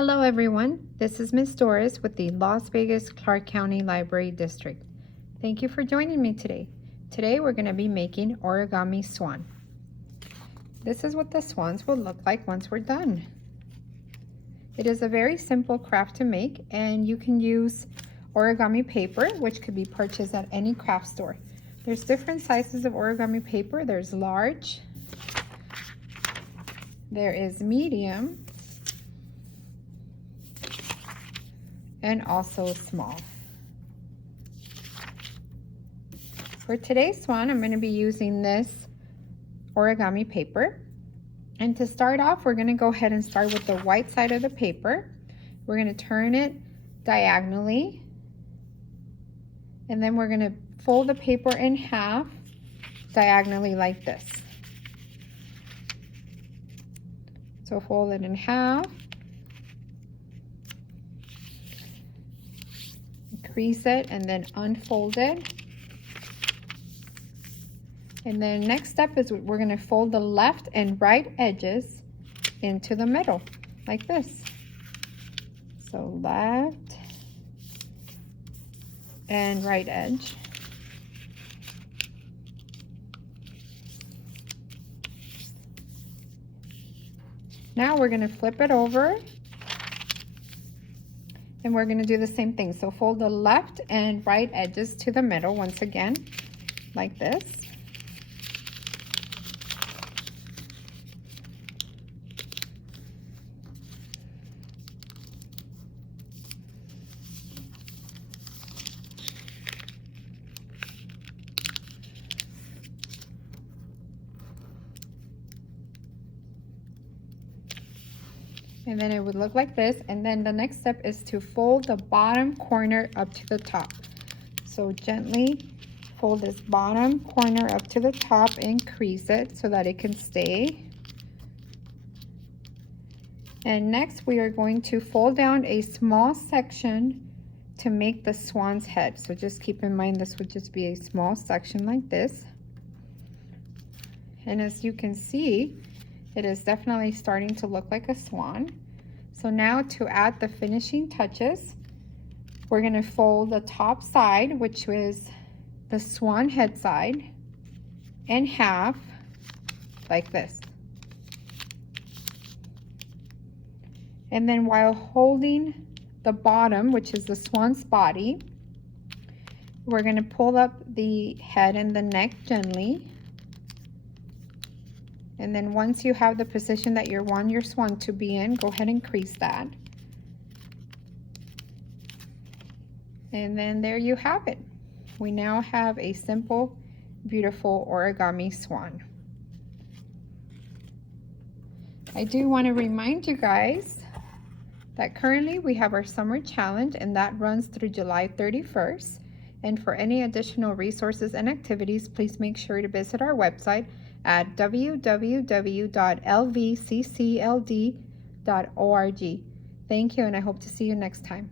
Hello everyone, this is Miss Doris with the Las Vegas Clark County Library District. Thank you for joining me today. Today we're going to be making Origami Swan. This is what the swans will look like once we're done. It is a very simple craft to make, and you can use origami paper, which could be purchased at any craft store. There's different sizes of origami paper. There's large, there is medium, and also small. For today's swan, I'm going to be using this origami paper. And to start off, we're going to go ahead and start with the white side of the paper. We're going to turn it diagonally, and then we're going to fold the paper in half diagonally like this. So fold it in half, crease it, and then unfold it. And then next step is we're going to fold the left and right edges into the middle like this. So left and right edge. Now we're going to flip it over, and we're going to do the same thing. So fold the left and right edges to the middle once again, like this. And then it would look like this. And then the next step is to fold the bottom corner up to the top. So gently fold this bottom corner up to the top and crease it so that it can stay. And next we are going to fold down a small section to make the swan's head. So just keep in mind this would just be a small section like this. And as you can see, it is definitely starting to look like a swan. So now to add the finishing touches, we're going to fold the top side, which is the swan head side, in half like this. And then while holding the bottom, which is the swan's body, we're going to pull up the head and the neck gently. And then once you have the position that you want your swan to be in, go ahead and crease that. And then there you have it. We now have a simple, beautiful origami swan. I do want to remind you guys that currently we have our summer challenge, and that runs through July 31st. And for any additional resources and activities, please make sure to visit our website at www.lvccld.org. Thank you, and I hope to see you next time.